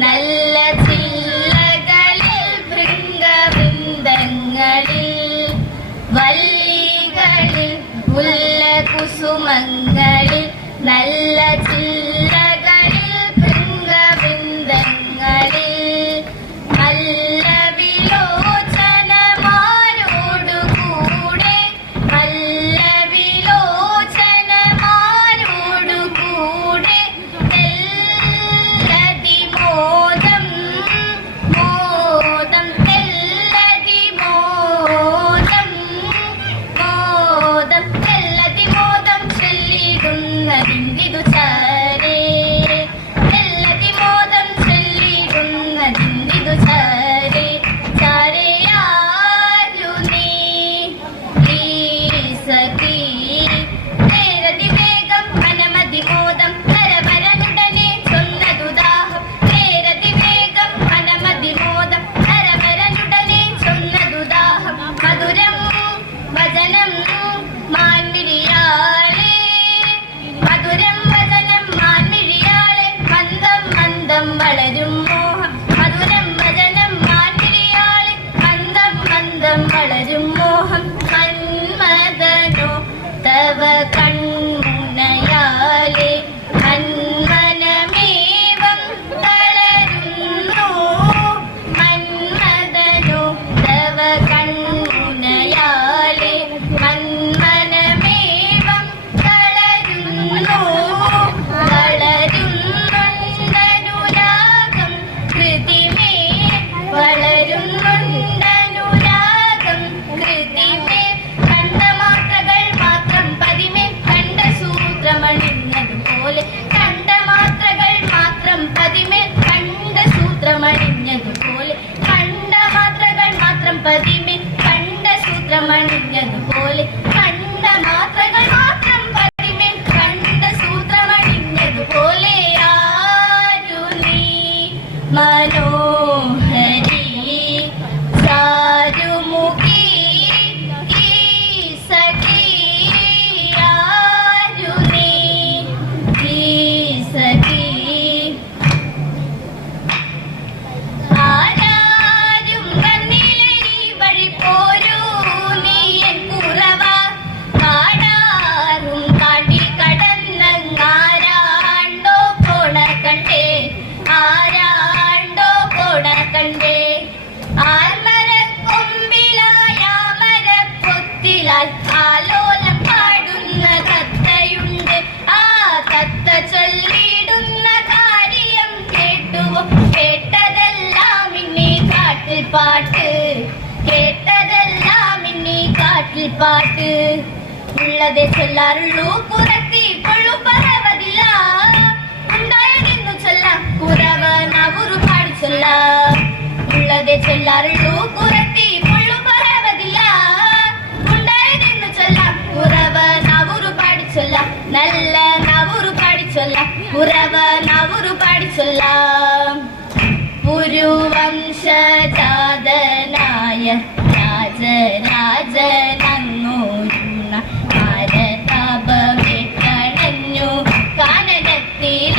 നല്ല ചില്ലകളിൽ ഭൃംഗവൃന്ദങ്ങളിൽ വല്ലികളിൽ മുല്ലകുസുമങ്ങളിൽ നല്ല ചില്ലകളിൽ ഭൃംഗവൃന്ദങ്ങളിൽ പോലെ കണ്ട മാത്രകൾ മാത്രം പതിമേൽ കണ്ട സൂത്രമണിഞ്ഞതുപോലെ ആരു നീ മനോഹരി സാരുമുഖി സഖി ആരു നീ സഖി ആരാണ്ടോ പാട്ട് കേട്ടതെല്ലാം ഇനി കാട്ടിൽ പാട്ട് ഉള്ളതേ ചൊല്ലാറുള്ളൂ കുറത്തി പൊള്ളു പറവതില്ല ഉണ്ടായതെന്നു ചൊല്ലാം കുറവ നവുറു പാടി ചൊല്ലാം ഉള്ളതേ ചൊല്ലാറുള്ളൂ കുറത്തി പൊള്ളു പറവതില്ല ഉണ്ടായതെന്നു ചൊല്ലാം കുറവ നവുറു പാടി ചൊല്ലാം നല്ല നവുറു പാടി ചൊല്ലാം കുറവ നവുറു പാടി ചൊല്ലാം പുരുവംശജാതനായ രാജരാജനങ്ങൂരുണ ഭാരതാപമേ കണഞ്ഞു കാനനത്തിലായി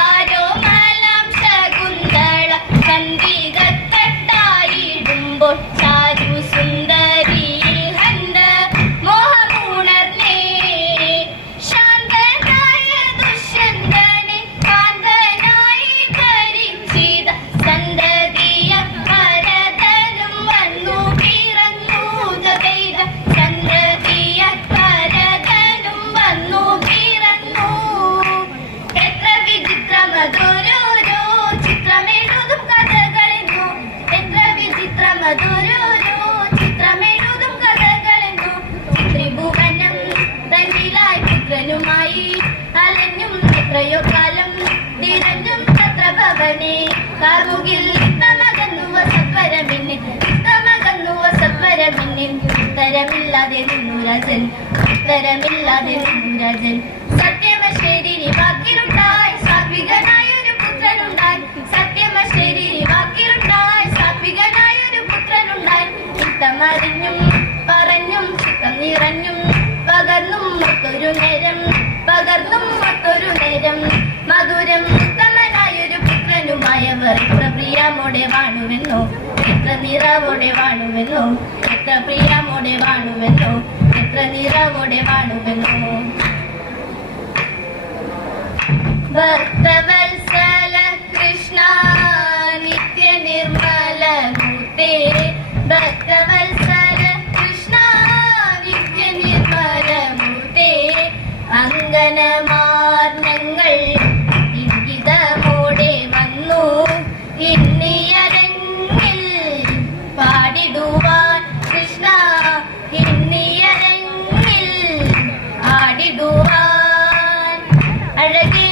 ആരോ മലാം ശകുന്തള കന്തികത്തട്ടായിടുമ്പോൾ ചാരു സുന്ദരിയിൽ ഹന്ത മോഹമുണർന്നേ ശാന്തനായ ദുഷ്യന്തനെ കാന്തനായി ധരിച്ചിത സന്തതിയ ഭരതനും വന്നു പിറന്നു ജഗൈത സന്തതിയ ഭരതനും വന്നു പിറന്നു എത്ര വിചിത്രമതൊരോരോ ചിത്രമെഴുതും കഥകളെന്നു എത്ര വിചിത്രമതൊരോരോ ചിത്രമെഴുതും കഥകളെന്നു ത്രിഭുവനം തന്നിലായി പുത്രനുമായി അലഞ്ഞും എത്രയോ കാലം നിരഞ്ഞും തത്ര ഭവനെ കാർമുകിൽ തമകന്നുവ സത്വരമിന്നെ തമകന്നുവ സത്വരമിന്നെ ഉത്തരമില്ലാതെ നിന്നു രാജൻ ഉത്തരമില്ലാതെ നിന്നു രാജൻ സത്യമശേരി വാക്കിലുണ്ടായി സാത്വികനായൊരു പുത്രനുണ്ടായി സത്യമശേരി വാക്കിലുണ്ടായി സാത്വികനായൊരു പുത്രനുണ്ടായി ചിത്തമറിഞ്ഞും പറഞ്ഞും ചിത്തം നിറഞ്ഞും പകർന്നും മറ്റൊരു നേരം പകർന്നും മറ്റൊരു നേരം മധുരം ഉത്തമനായൊരു പുത്രനുമായവർ എത്ര പ്രിയമോടെ വാണുവെന്നോ എത്ര നിറവോടെ വാണുവെന്നോ എത്ര പ്രിയമോടെ വാണുവെന്നോ എത്ര നിറവോടെ വാണുവെന്നോ ഭക്തവത്സല കൃഷ്ണ നിത്യ നിർമ്മല മൂർത്തേ ഭക്തവത്സല കൃഷ്ണ നിത്യ നിർമ്മല മൂർത്തേ അങ്കനമാർന്നങ്ങൾ ഇംഗിതമോടെ വന്നു ഇന്നിയരങ്ങിൽ പാടിടുവാൻ കൃഷ്ണ ഇന്നിയരങ്ങിൽ ആടിടുവാൻ അഴകേ